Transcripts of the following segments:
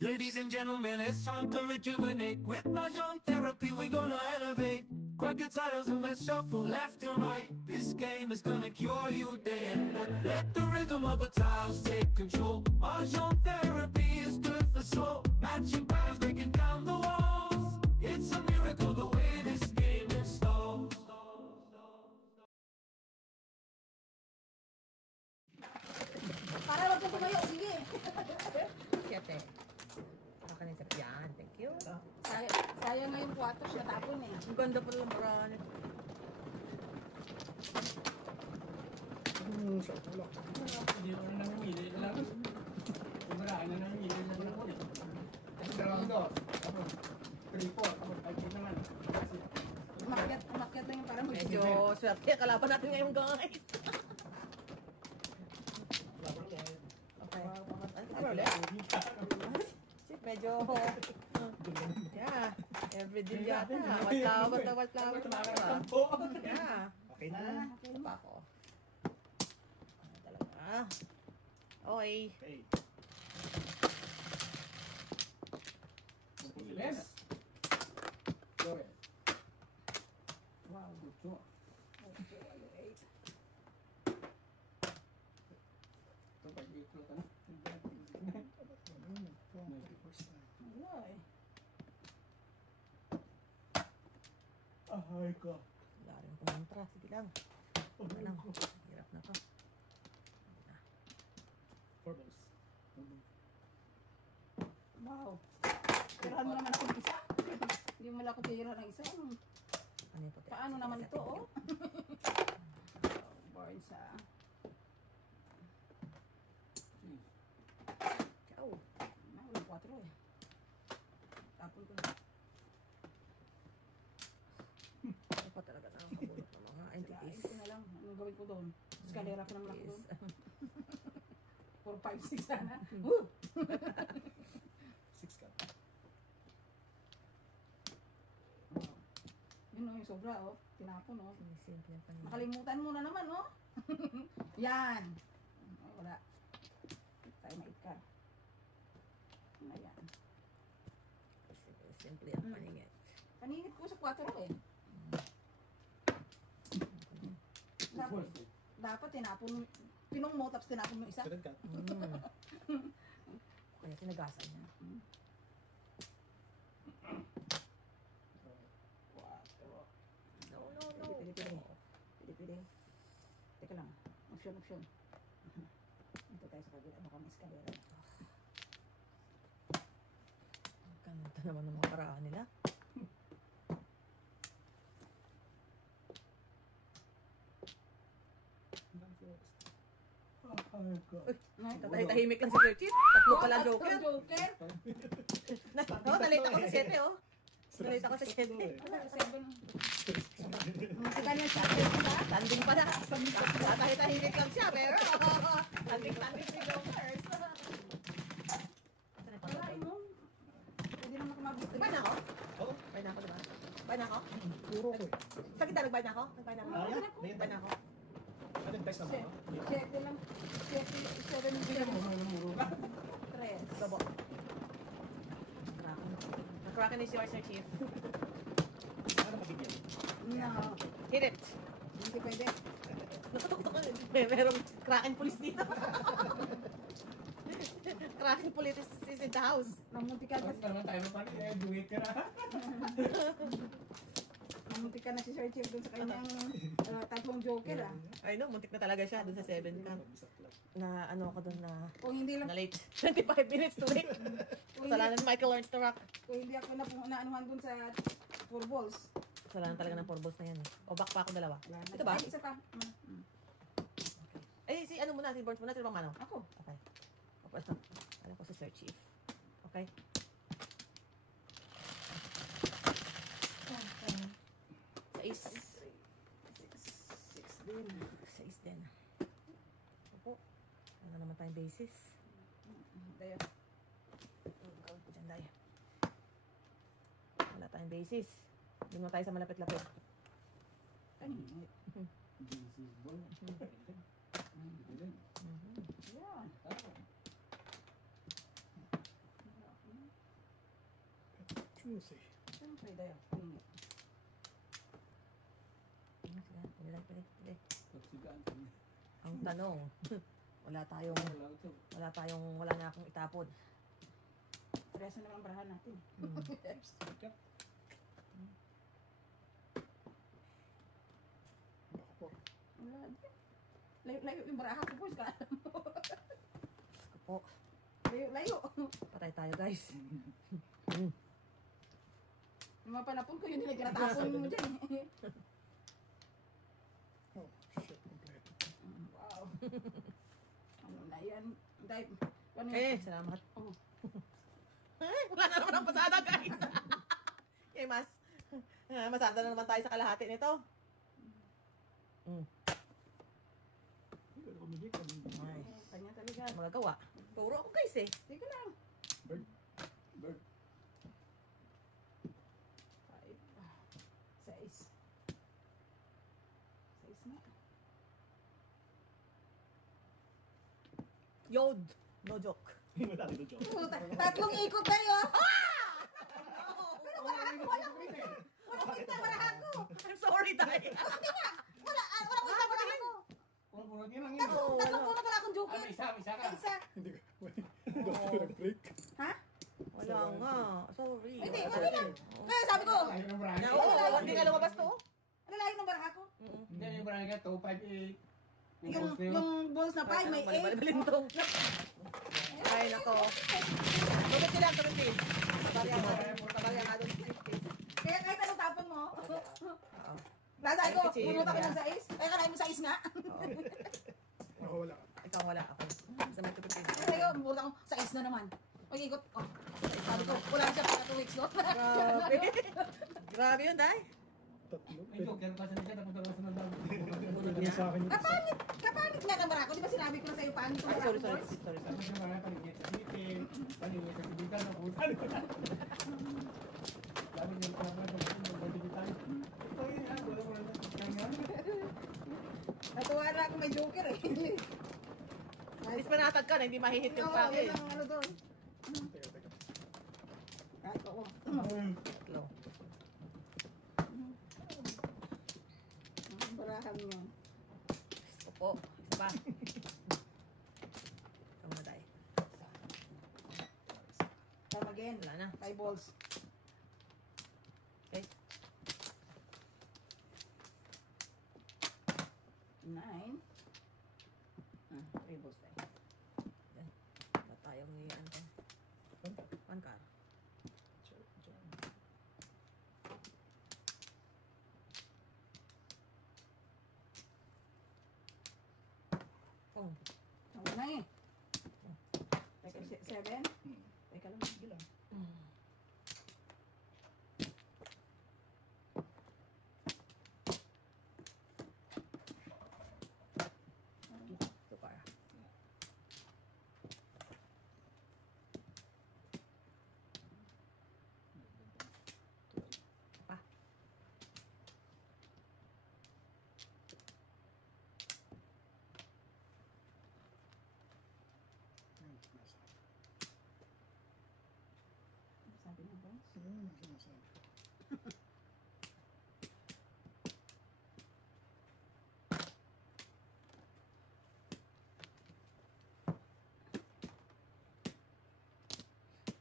Ladies and gentlemen, it's time to rejuvenate. With Mahjong therapy, we're gonna elevate. Grab your titles and let's shuffle left and right. This game is gonna cure you day and night. Let the rhythm of the tiles take control. Mahjong therapy is good for soul. Matching patterns, breaking down the walls. It's a miracle the way this game installs. Para wag kang tumayo, sige. Siyete. Makanin sa yan. Thank you. Sayang nga yung 4 siya tapon eh. Ang ganda pa lang marami. Siya pala. Hindi ko na namimili lang. Marami na namimili lang ako eh. Ang ground tapos 3-4, tapos 5 naman. Umakyat na yung parang Medyo swerte. Kalaban natin ngayon guys. Okay. Ano ulit? Medyo yeah. Every day yata. What flower. Yeah. Okay na. Ito pa ako. Ano talaga? Okay. Okay. Yes. Go ahead. Wow, good job. Ito pa dito ka na. Why? Ahay ka. Wala rin kumontra. Sige lang. Wala lang. Hirap na to. 4 balls. Wow. Tirahan mo naman ako ng isa. Hindi mo lang ako tira ng isa. Ano yung puti? Paano naman ito, oh? Born sa... Ciao. Walang 4 eh. Tapon ko na. Ano pa talaga nakakabulot ng mga entities? Sirain ko na lang. Anong gawin ko doon? Eskalera ko naman ako doon. 4, 5, 6 sana. Woo! 6 ka. Yun o, yung sobra o. Tinapon o. Simple pa niya. Nakalimutan mo na naman o. Yan. Ay, wala. Tayo maikar. Ayan. Simple ang paningit. Paningit ko sa 4 eh. Dapat tinapon, pinong mo tapos tinapon mo isa. Ka. Kaya sinagasan niya. 4. No. Pili. Teka lang. Option. Ito tayo sa kabila. Baka may eskalera. Ang ganda naman ng mga karaan nila. Ahay ka. Ito tahimik lang si Sir Chief. Tatlo pala joker. Joker? Nalate ako sa 7 oh. Nalate ako sa 7. Matikan niya siya. Tanding pala. Tahimik lang siya pero tanding si Joker. Wala mo. Pwede naman kumabot. Nagbayad na ako? Oo. Nagbayad na ako, diba? Nagbayad na ako? Puro ko eh. Sa kita, nagbayad na ako? Nagbayad na ako? Nagbayad na ako? Nag-test naman ako. Check lang. Check 7 Tingnan mo, muro ka. 3. Gabo. Kraken is yours, Sir Chief. Ano mabigyan? No. Hit it. Hindi pwede. Merong Kraken police dito. Kraken police is in the house. Namuntikan Bakit naman tayo mapag duwit ka na? na si Sir Chief dun sa kanyang tatlong joker ah. I know, muntik na talaga siya dun sa 7 cup. Na ano ako dun na Kung hindi lang, late. 25 minutes too late. Kasalanan Michael learns to rock. kung hindi ako naanuhan dun sa 4 balls. Kasalanan talaga ng 4 balls na yan. O back pa ako dalawa. Ito ba? Ay, isa pa. Eh, si ano muna, si Burns muna, si Bang Mano. Ako. Okay. Opo, ito. Alam ko si Sir Chief. Okay. Sais. 6 din. Sais din. Opo. Ano naman tayong basis? Tayo. Gawin ko dyan, Day. Wala tayong basis. Doon na tayo sa malapit-lapit. Kanina. This is ball. Yeah. Susi. Siyempre, dayo. Pingi. Pili. Pagsigaan. Ang tanong, wala na akong itapon. Parehas na naman ang barahan natin. Sikat. Baka po. Wala. Layo yung barahan ko, boys. Kaalam mo. Po, Layo. patay tayo guys. Yung mga panapon ko, yun nila kinatapon mo dyan. Oh, shit. Kompleto. Wow. Ano na yan? Dahil, ano Salamat. Oh. Wala na naman ang pasada guys. Mas masada na naman tayo sa kalahati nito. Hindi ko kumigit. Ay, Kanya talaga. magagawa. Turo ako guys eh. Sige lang. Bird. 6. 6 na. Yod. No joke. Wala dito, Joe. Tatlong ikot na yun. Wala kita barahan ko. I'm sorry tayo. Wala kita barahan ko. Puro niya lang yun. Tatlong puno pala akong joker. Isa ka. Isa. Hindi ko. Hindi ko nag-break. Ha? Wala nga. Sorry. Hindi, okay lang. Kaya sabi ko, Ayaw ng brand. Oo, hindi ka lumabas to. ano layo ng barahan ko? Hindi yung brand ka, 258. Yung balls na 5, may 8. Balintong. Ay, nako. Tumit sila, tumit. Tabarya nga doon. Kaya kahit anong tapon mo, Oo. lasay ko, Ay, pumunta ko chill. ng 6. Kaya kalahin mo 6 nga. Ako wala. Ikaw wala ako. Sa may tumit. Kaya ko, pumunta ko, 6 na naman. Okay, ikot. Oh, sabi ko, wala siya para 2 weeks, no? Grabe. Grabe yun, Day. Tatlo. Ay, joker pa siya napunta na sa nandang. Bunod Ano niya. sa akin yun? Kapanit nga ng barako. Di ba sinabi ko na sa'yo, pangit yung Ay, barako, sorry. boys? Ano siya mga paningit sa itin, paningit sa sibitan, nakutan ko na. Sabi niya, parang yung nagdigital. Ito yun ha, wala mo na. Kanya. Natuwa na ako may joker eh. At least panatag ka na, hindi mahihit yung Oo, pake. yun ang ano doon. Teka. Kahit ako. Tatlo. Ang barahan niyo. Opo. Isa pa. Ikaw na, Day. Come again. Wala na. 5 balls. Okay. 9. 3 balls tayo. Wala tayong niyan to. One car. Oh. Ako na eh. Teka, 7. Teka lang, sige lang. Two car. Pa. Sabi mo ba? Ayun, ang sinasabi ko.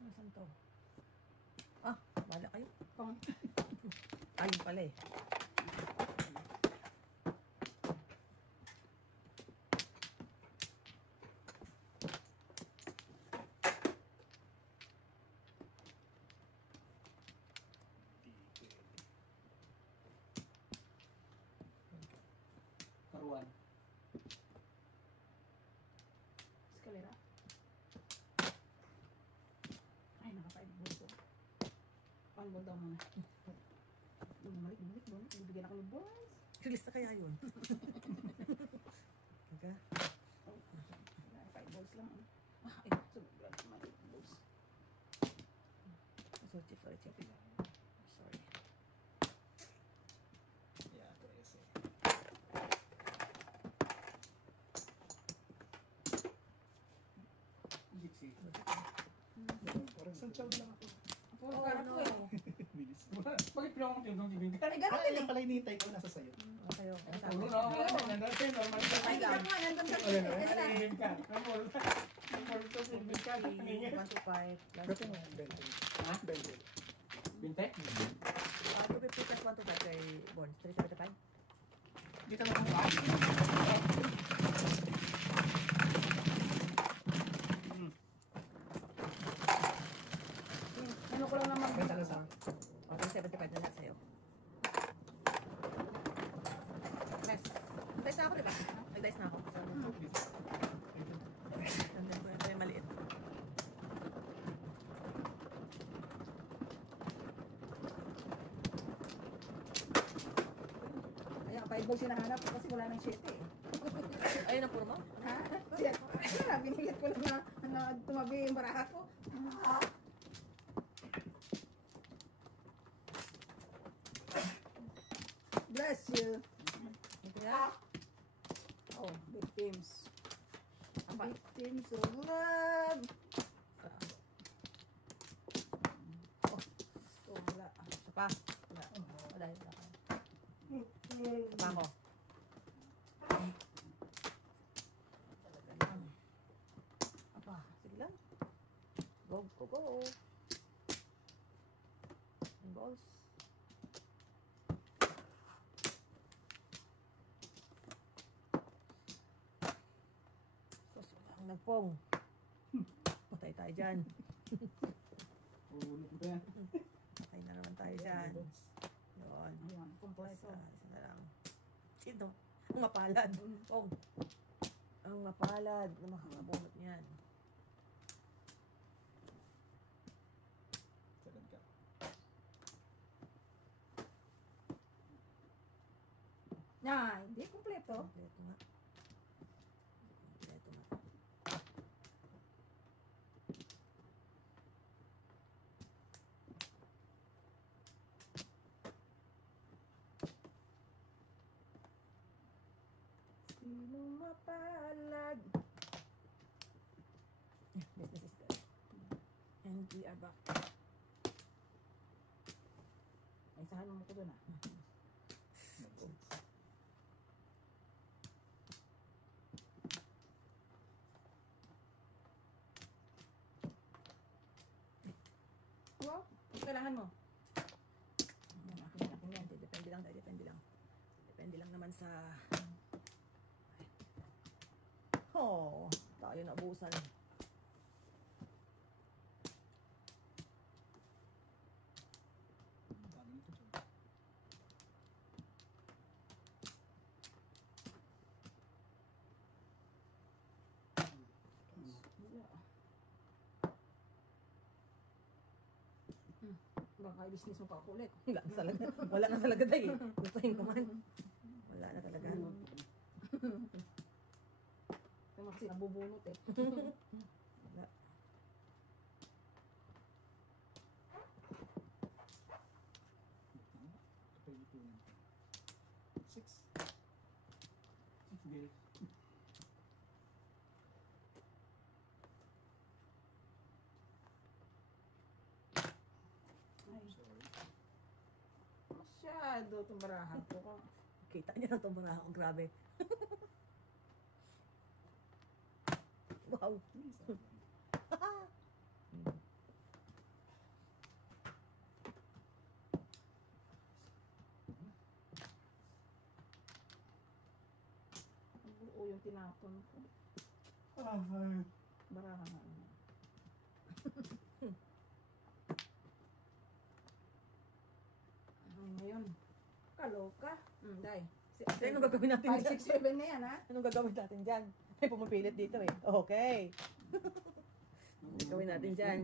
Nasaan to? Ah, wala kayo. Pang. Ayun pala eh. Karuan. Escalera. Ay, naka 5 balls oh. 1 ball daw muna. Bumalik. Bibigyan ako ng balls. Kilis na kaya yun. Teka. Oh, 5 balls lang. Ah, ay, sobrang mali balls. Sorry, chip. Sorry. Yeah, 13. Jixi. Parang sanchal lang ako. Puro ka ako eh. Bakit pinakong tindong tibinggan? Ay, ganun din Yan eh. pala hinihintay ko, nasa sayo. Okay, okay. Ang Sabi. pulo na ako. Nandun, normal ka. Ay, kita ko nga, nandun ka. Ayun, Kasi na. alihim ka. Namol. Namol to, tibing ka. Nangingin. 1 to 5 plus Gusto mo yung bell. Ha? Bell. Binte? 250 plus 1 to 5 kay Bonds. 375. Dito na ako. Ano ko lang naman. Benta na sa akin. Okay, 75 na lahat sa'yo. Next. Nag-dice na ako, diba? Nag-dice na ako. Tandaan ko yung maliit. Kaya 5 balls yung nahanap ko kasi wala nang 7 eh. Ayun ang puro mo? Ha? Kaya binilit ko lang na tumabi yung baraha ko. Bless you. Ito yan. Oh, victims. Apa? Victims of love. Oh, wala. Isa pa. Wala. Wala yun. Isa pa ako. Apa? Sige lang. Go, go, go. And balls. Sus, wala akong nagpong. Patay tayo dyan. Ulo ko yan. Patay na naman tayo dyan. Yun. Ayan, kumpleto. Isa na lang. Sino? Ang mapalad. Oh. Ang mapalad na makakabunot niyan. Sagad ka. Ah, hindi kumpleto. Kompleto nga. Kompleto nga. Sino mapalad? This is good. And we are back. Ay, sahan mo ko doon ah. Wow, kailangan mo. Yan, akin yan. Depende lang tayo. Depende lang. Depende lang naman sa... Oh, tayo naubusan. Ang dami nito dyan. Baka i-business mo pa ako ulit. Wala na talaga. Wala na talaga tayo. Gustuhin ko man. Wala na talaga. Tama kasi nabubunot eh. Wala. Kapag ito yan. 6. 6 bill. Ay, Sorry. masyado itong barahan ko. Kita niya na itong baraha ko. Grabe. Wow. Buo yung tinapon ko. Ah, ay. Barahan na. Ngayon, kaloka. Day. So, anong gagawin natin 5, dyan? 6, 7 na yan ha. Anong gagawin natin dyan? Ay, pumapilit dito eh. Okay. Gagawin natin dyan.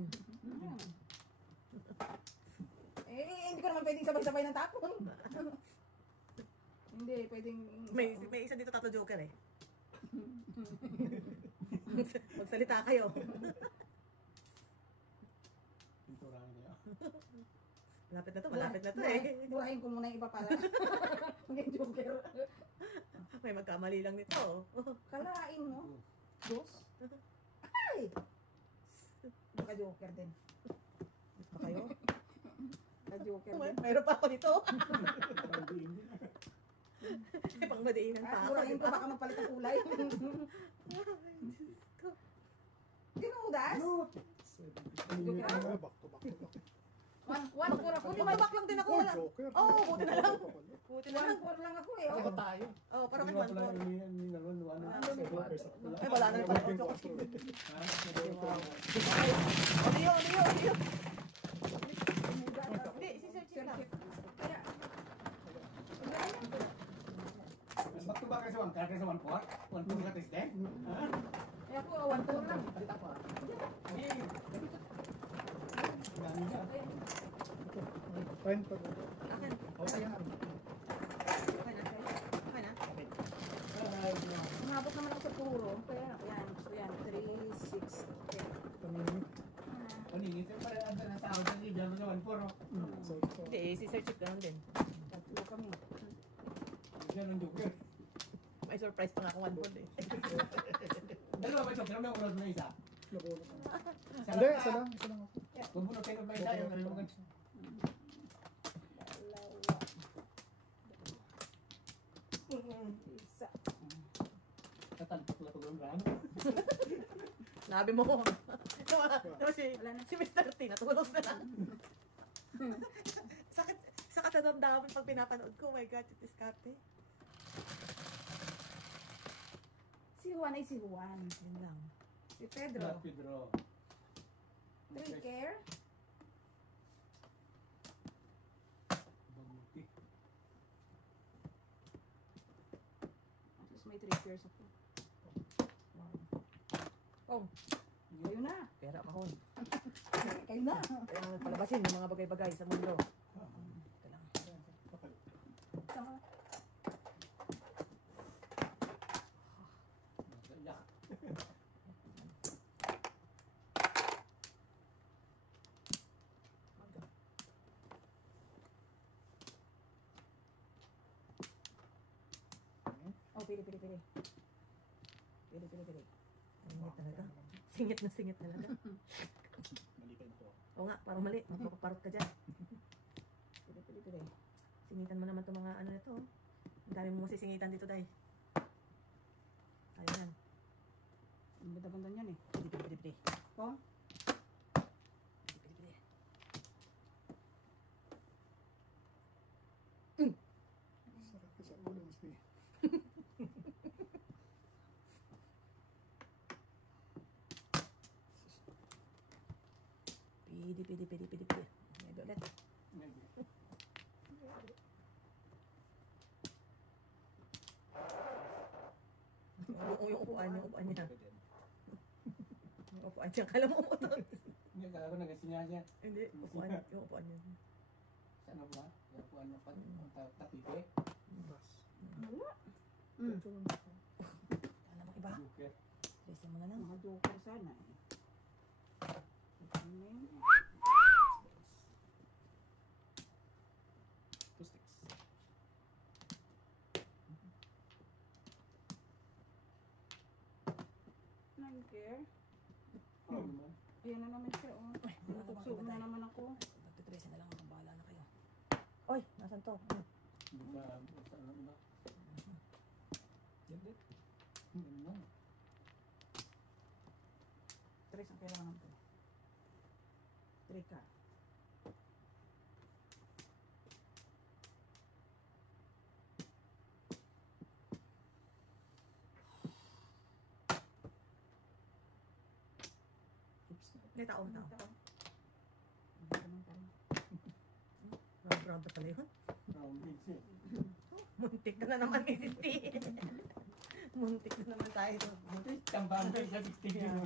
Hmm. Eh, hindi ko naman pwedeng sabay-sabay ng tapon. Hindi, pwedeng... May isa dito tato joker eh. Magsalita kayo. Pinturahan niya. Malapit na to, malapit na to eh. Burahin ko muna yung iba para. Hindi, joker. May magkamali lang nito. Kalain mo. Dos. Ay! Ka-joker din. Pa kayo? Ka-joker. joker din. Mayroon pa ako nito. Pangdiin din. Pang madiinan pa ako. Murahin ko baka mapalit ang kulay. Dinudas? Ano? Joker ako? Back to back to back. One four ako. Buti may back lang din ako. Wala. Joker. Oo, buti na lang. Buti na One lang. four lang ako eh. Ako Oh. tayo. Oo, parang Hindi may mo pala 1-4. minaroon, ano? Ay, wala na yung Ha? pala. Nag-work Odiyo. Dinudas. Hindi, si Sir Chief lang. Kaya, Back to back kasi 1 card sa 1-4? 1-4 ka test eh? Ha? eh ako, one four lang. Palit ako ah. Hindi. Dami niya. Fine pa. Akin. Okay yan. Okay na. Okay na. Ay, no. Umabot naman ako sa puro. Kaya, yan. Gusto yan. 3, 6, 10. Paningit. Paningit eh, pala ang tao sa liga mo sa 1-4 oh. So, Hindi, si Sir Chief ganun din. Tatlo kami. Yan ang joker. May surprise pa nga ako 1-4 eh. Dalawa ba ito? Pero may unod na isa. nakuha ko. Hindi, isa lang ako. Bubunot kayo ba isa? Yung kalimutan. Isa. Tatalpok na tulong rano. Sabi mo. si Wala na. si Mr. T, natulog na lang. Sakit sa kasadamdaman pag pinapanood ko. Oh my God, it is Kate. Si Juan ay si Juan. Yun lang. Si Pedro. Pedro. Tricare. Baguti. At least may trickers ako. Oh, Ayun na. pera kahon. Kayo na. Kailangan palabasin yung mga bagay-bagay sa mundo. Kailangan. Saka, Yak. oh, pili. Pili. Singit talaga. Singit na singit talaga. Mali kayo po. Oo nga, parang mali. Magpaparot ka dyan. Pili. Singitan mo naman itong mga ano nito. Ang dami mo sisingitan dito, Day. Ayun yan. Ang ganda-ganda niyan eh. Pili. Pong? Pili. Sarap ka sa ulo, mas di. Pili. Maybe ulit. Yung upuan niya. Yung upuan niya. Kala mo umutol. Hindi, kala ko nagasinya siya. Hindi, yung upuan niya. Saan na ba? Yung kuhan na pag tapite. Bas. Wala. Ito lang. Kala mo iba. Joker. Trace mo na lang. Mga joker sana eh. Amen. Two sticks. Nine-care. Ano naman? Yan na naman siya oh. Ay, Natugso na naman ako. Magtitrace na lang ako. Bahala na kayo. Oy, nasan to? Hindi ba? Saan na ba? Yan din. Yan lang. Tres ang kailangan ko. Trika. Oops. Hindi, tao. Ganun pa rin. Round pa pala yun. Round legs eh. Muntik na naman, Mrs. T. Muntik na naman tayo. Tambahan ko sa 16 yun.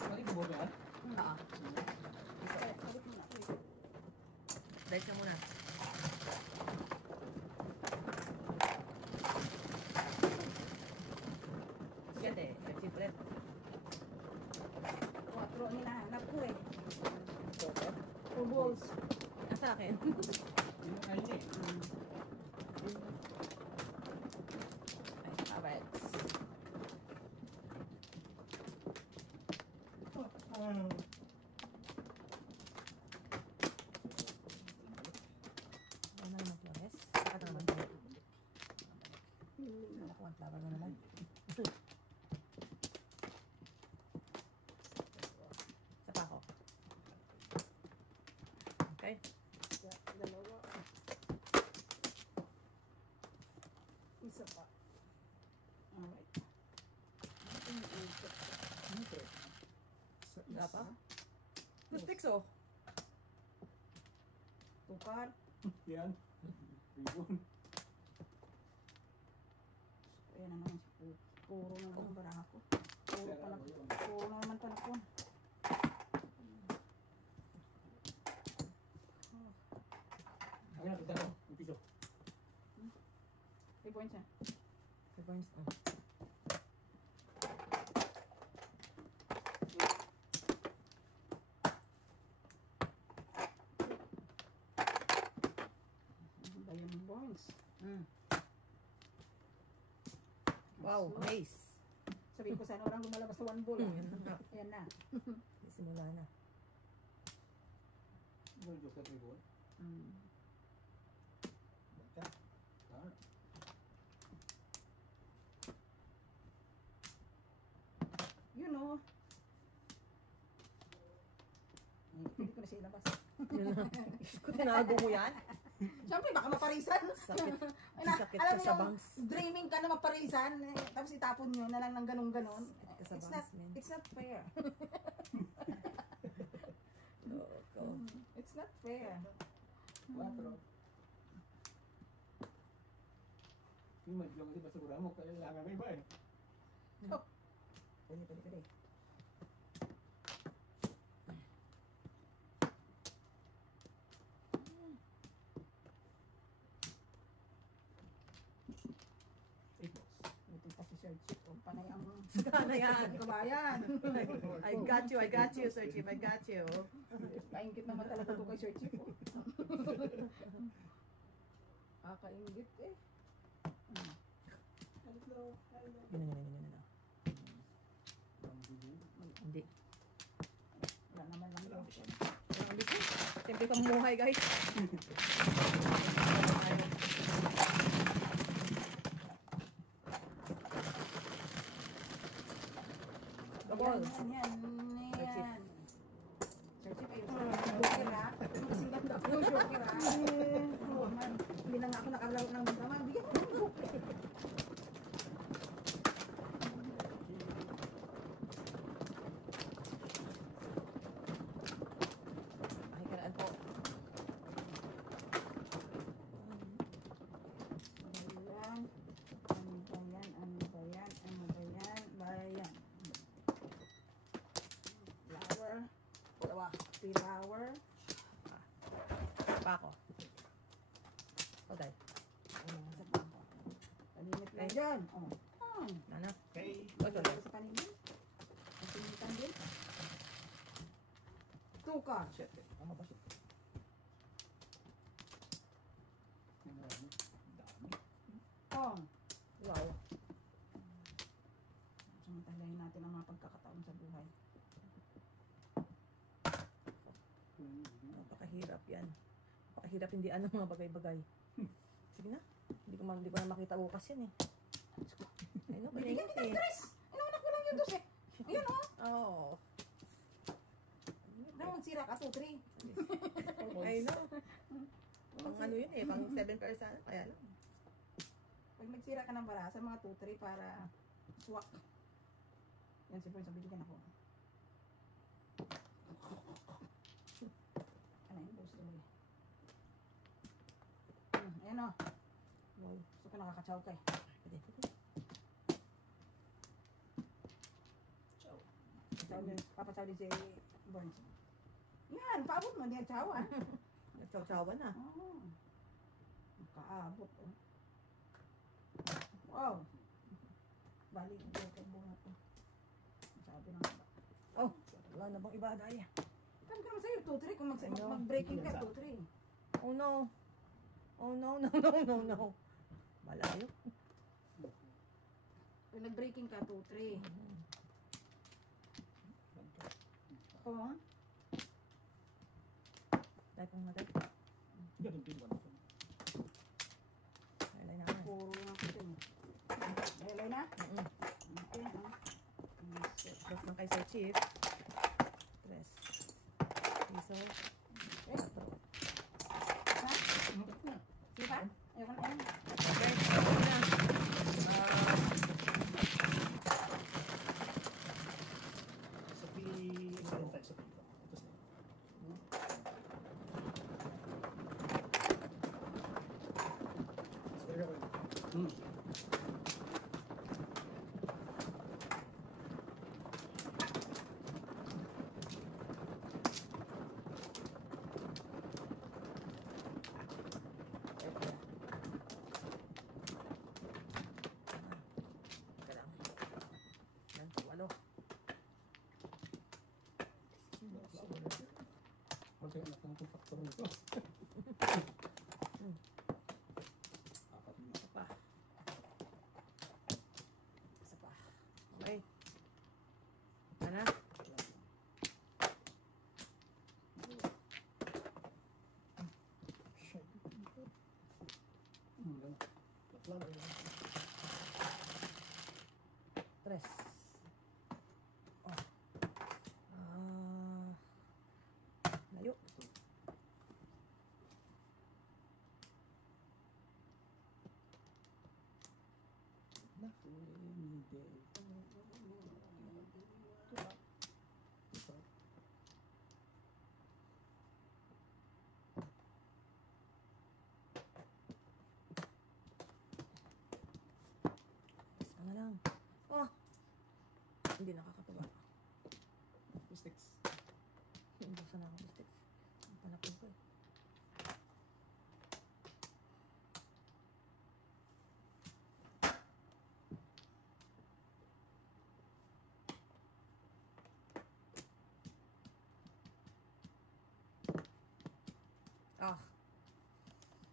Balik mo ba yan? Balik mo na. Dice ka muna. Sige, sexy ulit. 4 ang hinahanap ko eh. 2 balls. Nasa akin. Yun ay eh. Ay, alright. Nakuha ang flower mo naman. Sa pa ako. Okay. Dalawa. Isa pa. Alright. Wala pa? Two sticks oh. Tukar. Yan. Ribbon. Ayan na naman si Puro na naman baraha ko. Puro na naman talakon. Ang nakita ko, yung piso. 3 points yan. 3 points. Oh. Bayan points. Wow, nice. Sabihin ko sana walang lumalabas na 1 ball. Yan na nga. Ayan na. Simula na. Yung joke sa ribbon. Bata. Ah. You know. Hindi ko na siya ilabas. Kung tinago mo yan, Siyempre, baka maparisan. sakit. Sakit Alam ka mo sa yung bangs. dreaming ka na maparisan, tapos itapon nyo na lang ng ganun-ganon. Sakit ka sa It's bangs, not, man. it's not fair. Loko. It's not fair. 4. Yung madlong kasi basura mo, kailangan may iba eh. Pwede. Buti pa si Sir Chip. O, panay ang Sana yan. kabayan. I got you, Sir Chief. I got you. Kaingit naman talaga ko kay Sir Chip. Kaingit eh. Ganun. Hindi. Wala naman lang daw siya. Hindi ko. Siyempre pamuhay, guys. Double. Yan. Sir Chip. Sir Chip, joker ha. Kasing ganda ko yung joker ha. Oo man. Hindi na nga ako nakalaro ng naman. Bigyan mo ng joker. Makikaraan po. Bayan. Bayan. Flower. Pa ako. Okay. Palimit lang dyan. Oh. Nana. Okay. Okay. Sa palimit. Pasimitan din. Tuka. Shit. Ano ba siya? Yung marami. Dami. Kong. Wow. Samantalahin natin ang mga pagkakataon sa buhay. Napakahirap yan. Napakahirap hindi ano mga bagay-bagay. Sige na. Hindi ko na makita bukas yan eh. Ay no, Bigyan kita eh. tres. Inuunak ko lang yung dos eh. Ayan o. Oh. Daw, magsira ka 2-3. Ay no. Pang ano yun eh, pang 7%. Kaya lang. Pag nagsira ka ng barasa, mga 2-3 para swak. Yan si Prince, bibigyan ako. Ano yung boss tuloy? Ayan o. Wow. Gusto ko nakakatsaw ka eh. Pwede. Papatsaw din si Burns. Yan, paabot mo, hindi ang tsawan. Nagsaw-sawa na. Oo. Nakaabot oh. Wow. Balik ko kay bunga ko. Sabi ng iba. Oh, wala na bang iba dahil? Sabi ko naman sa'yo, 2-3. Kung Ano? mag-breaking ka, 2-3. Oh no. Oh no. Malayo. Kung nag-breaking ka, 2-3. Oo. Dahil pang matay. Ganun din ba? Wala na. Puro lang ko dyan. Okay na? Okay. Dos ng kay Sir Chief. Tres. Piso. Cuatro. Ha? Sige pa? Ayoko na. Okay. Ano na? Sa P, ano tayo sa P? Tapos na. So, area ko yun. Teka lang. Yan, walo. Konti anak ng itong factor nito. Apat na. Isa pa. Isa pa. Okay. Ano? Wala na. Tatlo na yun. Tres. Oh. Layo. Isa na lang. Oh! Hindi nakakatuwa. Mistakes. Inubusan na ako mistakes. Ang panapin ko eh. Ah.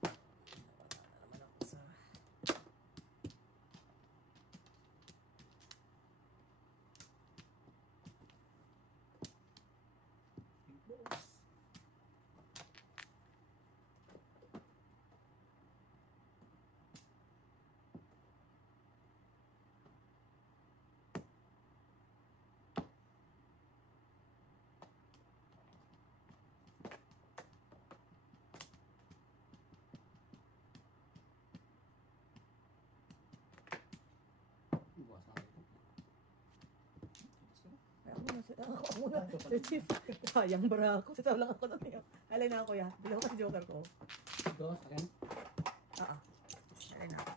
Wala na naman ako sa... Big balls. Iwas ako ito. Ako muna, Sir Chief. Sayang bara ako. Sitaw lang ako na niyo. Alay na ako ya. Bilang ko si Joker ko. Dos, ayan. Oo. Alay na ako.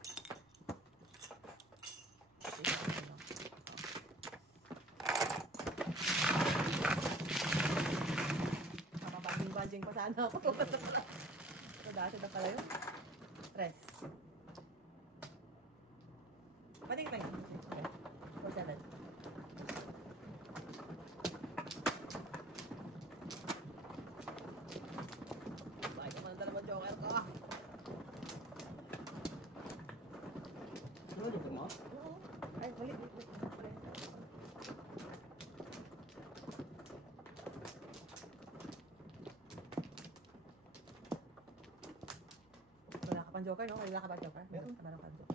Nakapabing-bajing pa sana ako. So, dati na pala yun. Tres. Pating pa yun. Okay. 4-7. Bakit ko na dalawang joker ko? Ano dito mo? Oo. Ay, ulit. Wala ka pang joker, no? Wala ka pang joker? Meron. Meron ka joker.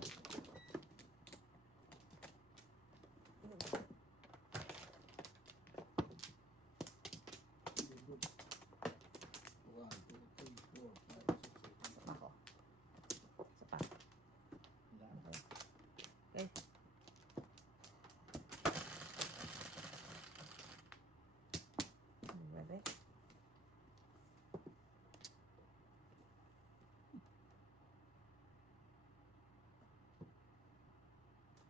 Good. 1, 2, 3, 4, 5, 6, 7. Ako. Isa pa. Okay. Okay. Nueve.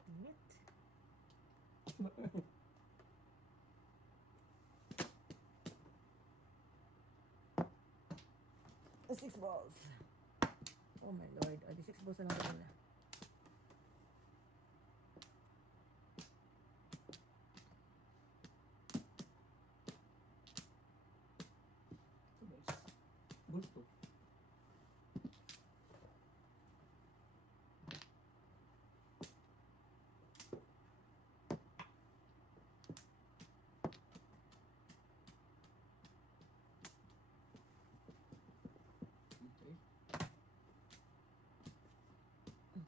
Init. Six balls. Oh my lord. Di 6 balls na lang kanina. Gusto. Okay.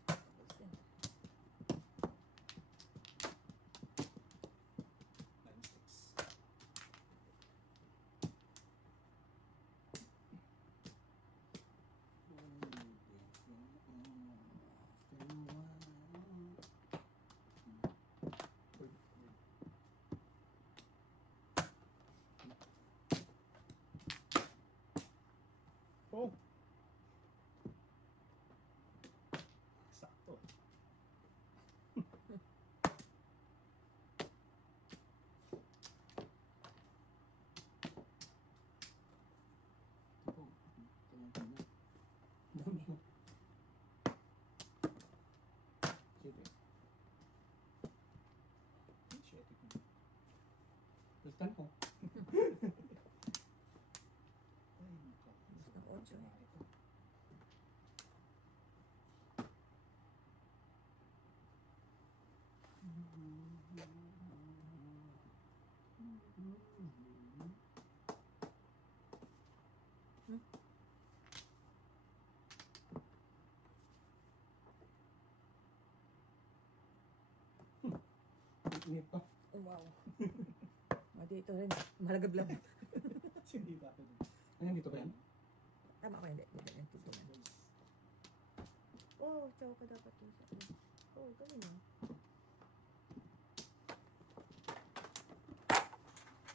Init pa. Oh, wow. Dito rin. Malagab lang. Hindi pa ako. Ayan, dito ba yan? Tama ko, hindi. Hindi, hindi. Oh, chow ka dapat yung sa ano. Oh, galing ah.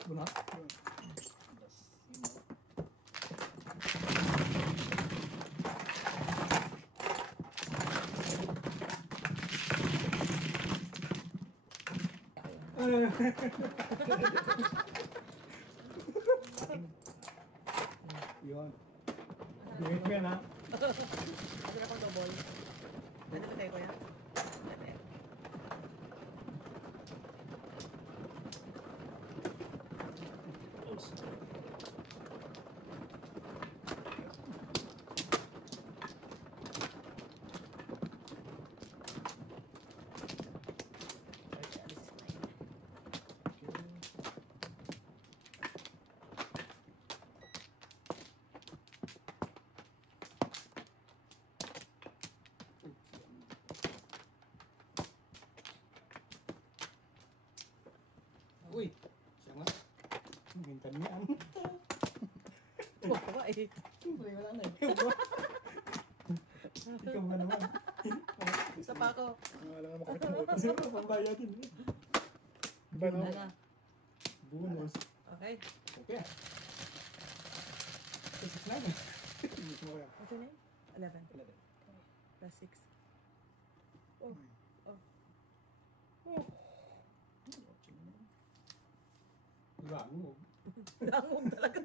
Bunot? Yun. Gawin ko yan ha. Ano na akong double? Ano ba tayo ko yan? Uy! Siya nga. Mintan niya. Wow, ba eh. Siyempre, wala na eh. Ikaw ba naman? Isa pa ako. Wala nga makakalimutan. Kasi wala pang bayadin eh. Diba no? Ano na? Bonus. Okay. Okay. Kasi na eh. Bonus mo kaya. What's your name? 11. 11. Plus 6. Oh. Oh. Rango. Langog talaga.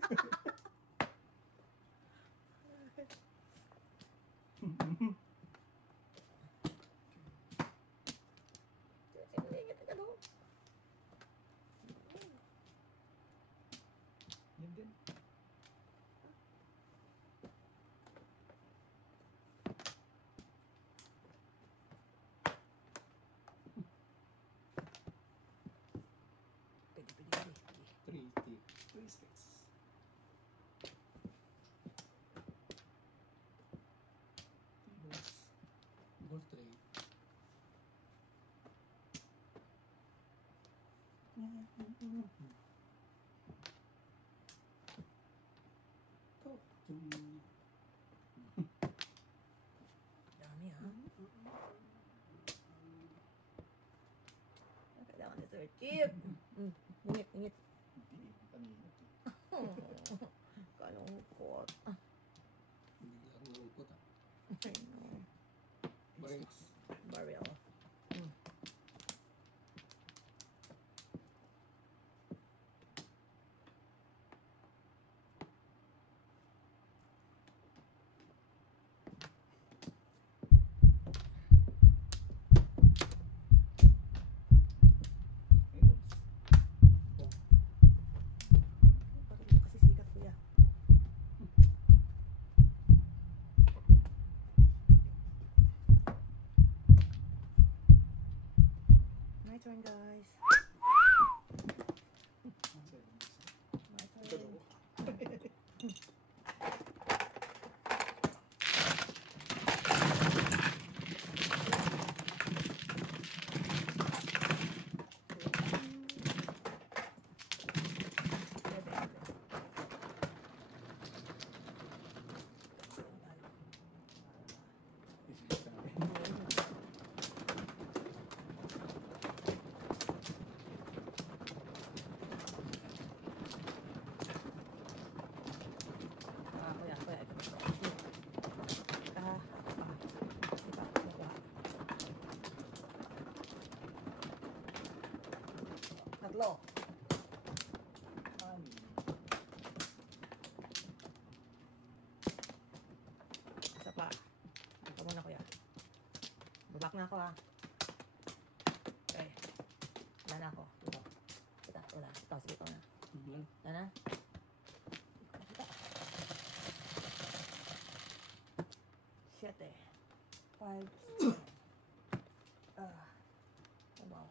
Yan din. Pwede. 3 sticks. Ball tray. Dami ha. Kailangan ni Sir Chip. Ingit. Hindi. Kanina. Kalungkot. Hindi ako nalungkot ah. I know. Barrels. Barrel. Kasi sikat kuya. My turn, guys. My turn. Kuya, ito. Tatlo. Isa pa. Ito muna kuya. Babak na ako ha. Okay. Wala na ako. Ito. Wala. Ito, sige ito na. Wala na. Siete. 5. Oh wow.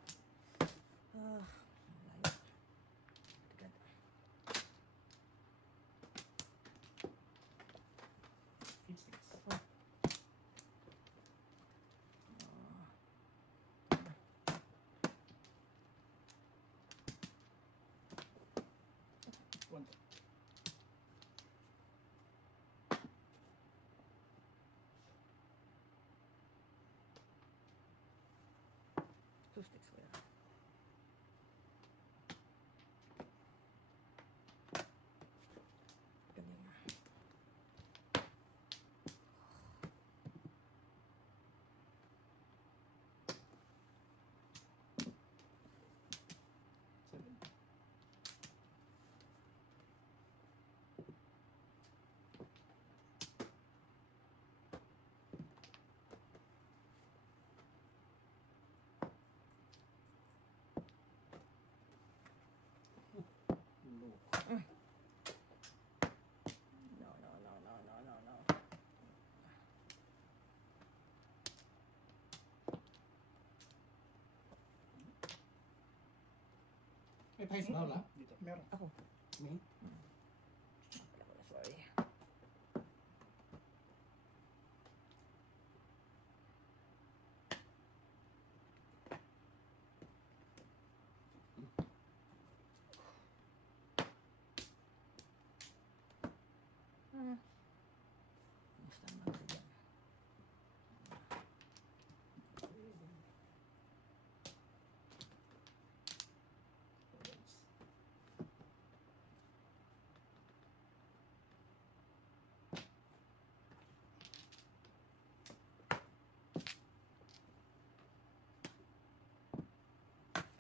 2 sticks ko yan. Ganyan. No. May pahis ba wala? Dito. Meron. Ako. May? Sorry. Basta naman kasi dyan.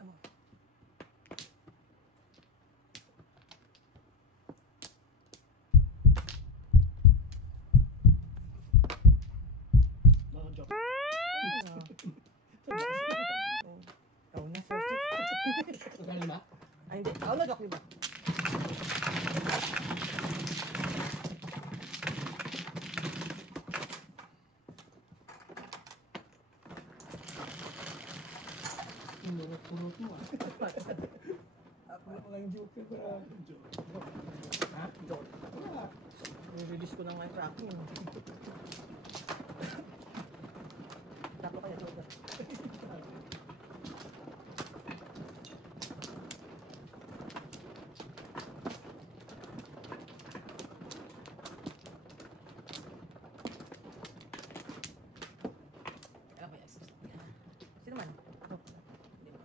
Oh. Mga joke. Ikaw na, sir. Magaling ba? Ay, hindi. Ako na, joke, diba? Purot mo ah. Ako lang joke ka ba? Ha? Joke. I-release ko na nga yung tracking. Tatlo kaya, joke. Okay, excuse me. Sino man? Ako. Hindi mo.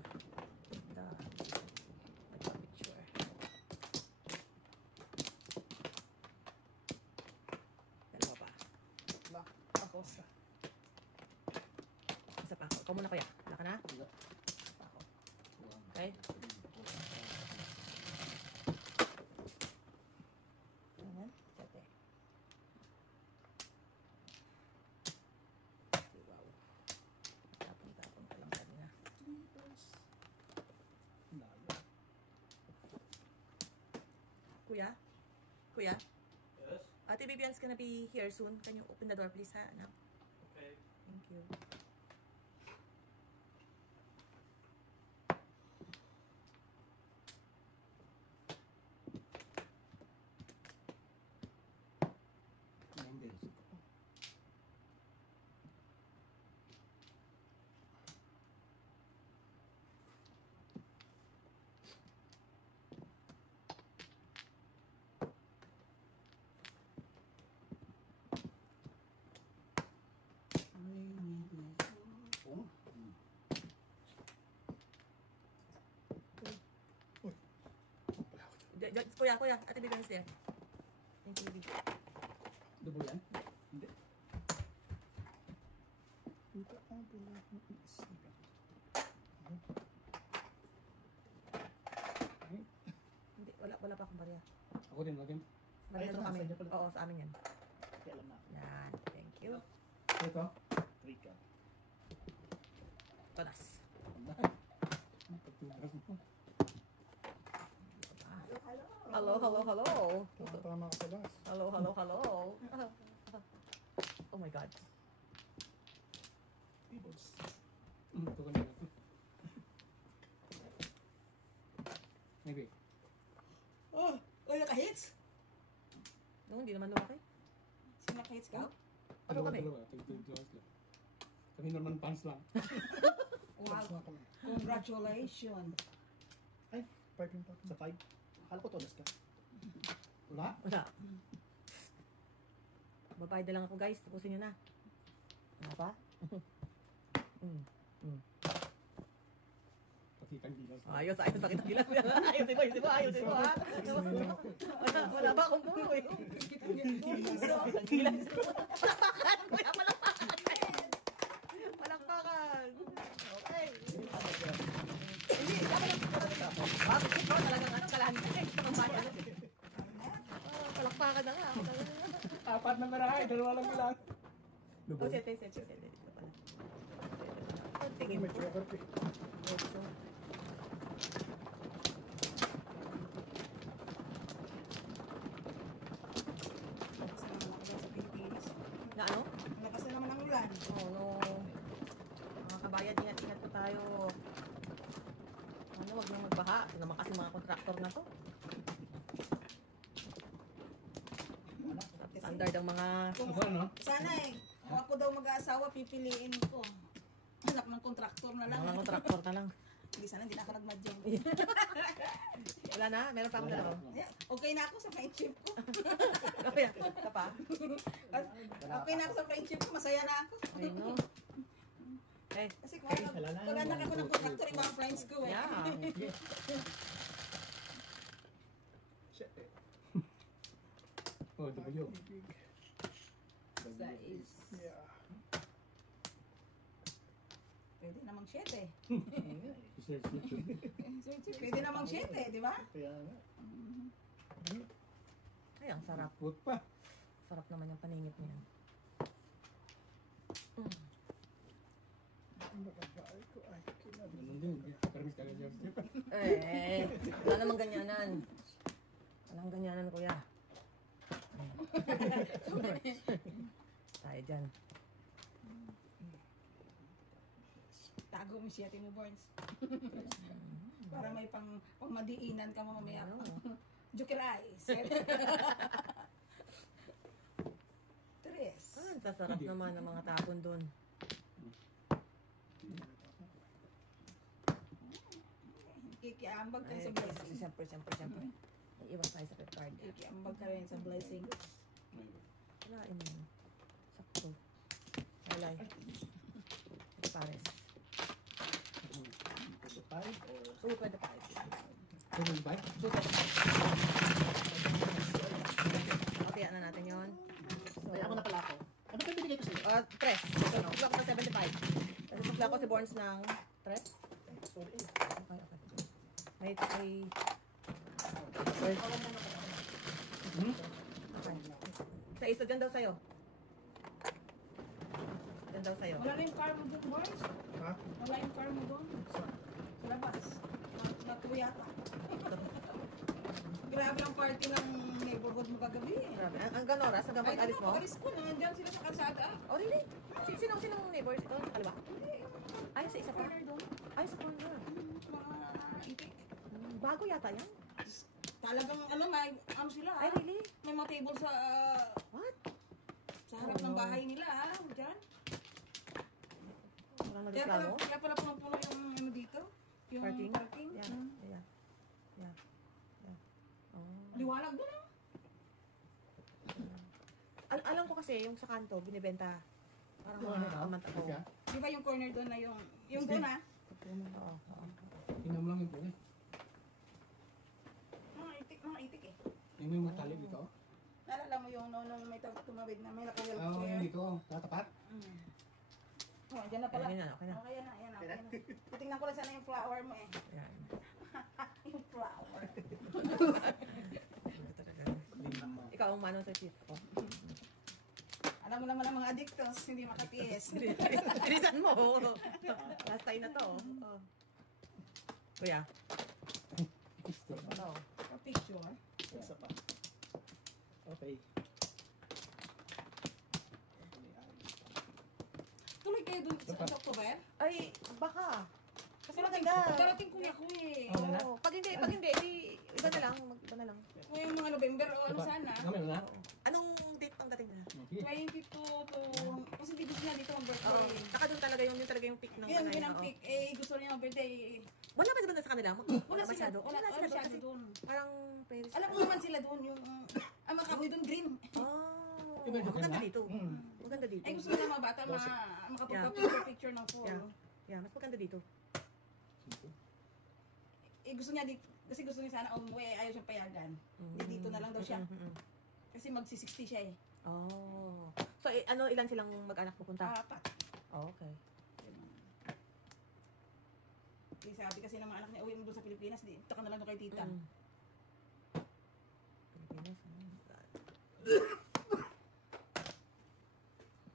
Nagpa-picture. Dalawa pa. Wala. Ako. Isa pa ako. Ikaw muna kuya. Wala ka na? Wala. Isa pa ako. Okay? Ayan. Sete. Wow. Tapon ka lang kanina. Kuya? Kuya? Yes. Ate Vivian's gonna be here soon. Can you open the door please, ha? Anak? Okay. Thank you. Kuya, Ate Vivian's there. Thank you, Vivi. Double yan? Hindi. Dito ang pinakang isipan. Hindi, wala pa akong barya. Ako din. Barya ito doon na, kami. sa inyo pala. Oo, sa amin yan. Kaya alam na. Yan, thank you. Ito? Rika. Todas. Pagtugas mo. Hello. Tama ka sa bus. Hello. Oh my God. Peoples. Ito ko na ito. Maybe. Oh, naka-hits? No, hindi naman lumaki. Sino naka-hits ka? Ano kami? Kami naman pants lang. Wow. Pulse na kami. Congratulations. Ay, 5 pa. Sa 5. Akala ko todas ka. Wala? Wala. Babayad na lang ako guys. Tapusin nyo na. Wala pa? Pakitang gilas. Ayos sa kitang gilas. Ayusin mo, ha? Wala ba akong puno eh. Kitang gilas. Palakpakan, kuya, palakpakan. Palakpakan. Okay. Hindi, dapat yung bakit ito talagang kalahan ka eh. Palakpakan na nga. Apat na marahay, dalawa lang lang. Oh, sete. Ito pala. Ang tingin mo. Sa Pilipinas. Na ano? Lakas na naman ang ulan. Oh, no. Mga kabayan, ingat-ingat po tayo. Ano, wag nang magbaha. Ito naman kasi mga kontraktor na to. Standard ang mga... Ano? Sana kung ako daw mag-aasawa, pipiliin ko. Anak ng kontraktor na lang. Mga kontraktor na lang. Hindi sana, hindi na ako nagmadyang. Wala na, meron pa akong dalawa. Okay na ako sa friendship ko. Kaya, ito pa. Okay na ako sa friendship ko, masaya na ako. Ayun, no. Eh, Kasi kung pag anak ako ng kontraktor, yung mga friends ko eh. yeah. Shit eh. Oh, W. Yeah. Pwede namang 7 eh. Research YouTube. Pwede namang 7 eh, di ba? Kaya nga. Ay, ang sarap. Put pa. Sarap naman yung paningit niya. Ang babae ko ay kinabig. Ganun din. Permis ka rin yung step. Wala namang ganyanan. Walang ganyanan, kuya. Tayo dyan. Tago mo siya, Timo Burns. Para may pangmadiinan ka mamaya. Ano? Joker eyes. Tres. Ang sasarap naman ng mga tapon doon. Kikiambag ka sa Ay, blessing. siyempre. May iwan tayo sa pet card. Kikiambag ka rin sa blessing. Walain mo. Sakto. Walay. Ito pares. Five or Super the pares. Pwede ba? Super the pares. Okay, ano natin yun? Ay, ako na pala ako. Ano ba binigay ko sa'yo? Tres. Ito, no? Bigla ko ng 75. Tapos bigla ko si Borns ng tres. Sorry eh. Okay. May Sa isa, dyan daw sa'yo. Dyan daw sa'yo. Wala na yung car mo doon, boys. Ha? Wala yung car mo doon. Sa labas. Natuyata. Grabe ang party ng neighborhood mo kagabi eh. Grabe. Hanggang oras, hanggang Ay, pag-alis mo? pag-alis ko, nandiyan sila sa kalsada. Oh, really? Sinong neighbors ito? Kaliwa? Ay, sa isa pa. Corner doon. Ay, sa corner. Mga itik. Bago yata yan. Talagang, may, sila Ay, really? May mga table sa, What? sa harap ng bahay nila dyan. Walang nagreklamo? Kaya pala puno-puno yung ano dito. Yung Parking? parking. Yeah. Oh. Liwanag doon Alam ko kasi, yung sa kanto, binibenta. Parang mga kamanta ko. Di ba yung corner doon na yung doon Oo. Tingnan mo lang yung pwede. Mga itik eh. Yung may matali dito. Naalala mo yung nung may tumawid na may Oo, naka-wheelchair. yung dito. Tatapat. Oh, dyan na pala. Okay na. Okay na. Titingnan ko lang sana yung flower mo eh. Yan. Yung flower. Ikaw ang manong sa chief ko. Alam mo naman ang mga addictos, hindi makatiis. Tirisan mo. Last time na to. Oh. Kuya. Ano? A picture. Isa pa. Okay. Tuloy kayo dun sa October? Ay, baka. Kasi maganda. Darating ko ako eh. Oo. Pag hindi, iba na lang. Iba na lang. Kung yung mga November o ano sana. Kami na. Anong date pang dating na? Sige. 22 to... Kasi hindi gusto niya dito ang Oo. birthday. Saka doon talaga yung talaga yung peak ng Yun, panay. yun ang Oo. peak. Eh, gusto niya ang birthday. Wala ba sa kanila? Wala sila. masyado. Wala sila doon masyado kasi doon. parang Paris. Alam mo naman sila doon yung... ang mga kahoy doon green. Oh. Iba yung Maganda na? dito. Maganda dito. Ay, gusto nila mga bata makapagpa-picture ng fall. Yeah, mas maganda dito. gusto niya, kasi gusto niya sana umuwi, ayaw siyang payagan. Dito na lang daw siya. Kasi magsi-60 siya eh. Oh. So, ano, ilan silang mag-anak pupunta? 4. Oh, okay. Sabi kasi ng mga anak niya, uwi mo doon sa Pilipinas, dito ka na lang doon kay tita. Pilipinas,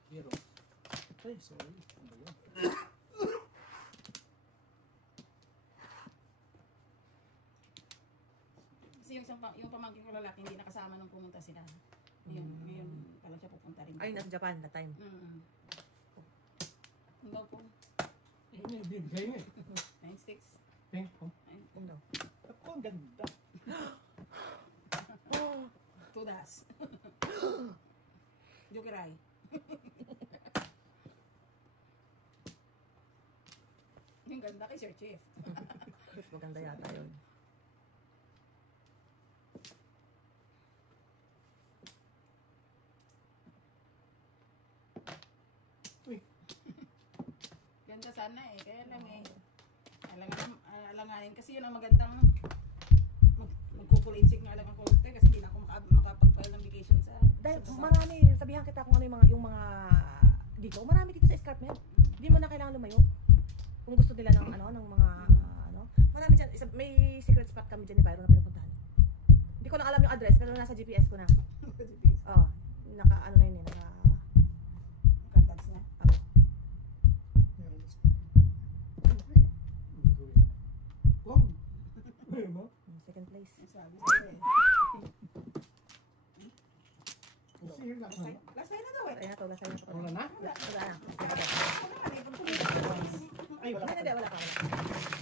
Hero. Ay, sorry. Ano ba yun? Kasi yung pamangkin ko lalaki, hindi nakasama nung pumunta sila. Ngayon pala siya pupunta rin. ay, nasa Japan that time. Ano po? Ano yung bibigay mo eh? 9-6. Pink po. Ano? Ako, ang ganda. Tudas. Jokeray. Yung ganda kay Sir Chief. Mas maganda yata yun. Ganda sana eh. Kaya lang eh. Alanganin. Kasi yun ang magandang magkukulinsik nga lang ang korte kasi hindi na ako makapag-file ng vacation sa... Dahil marami, sabihan kita kung ano yung mga dito, marami dito sa Escarpment. Hindi mo na kailangan lumayo. Kung gusto nila ng ng mga marami dyan. May secret spot kami dyan ni Byron na pinupuntahan. Hindi ko lang alam yung address pero nasa GPS ko na. Oh, naka na yun eh, Contacts na. Wow! Ano mo? Second place. Sabi sa'yo eh. Kasi yun lang. Last time na daw eh. Ay na to, last time na to. Wala na? Wala na. Wala na. Ay, wala Hindi, ka. hindi, wala pa.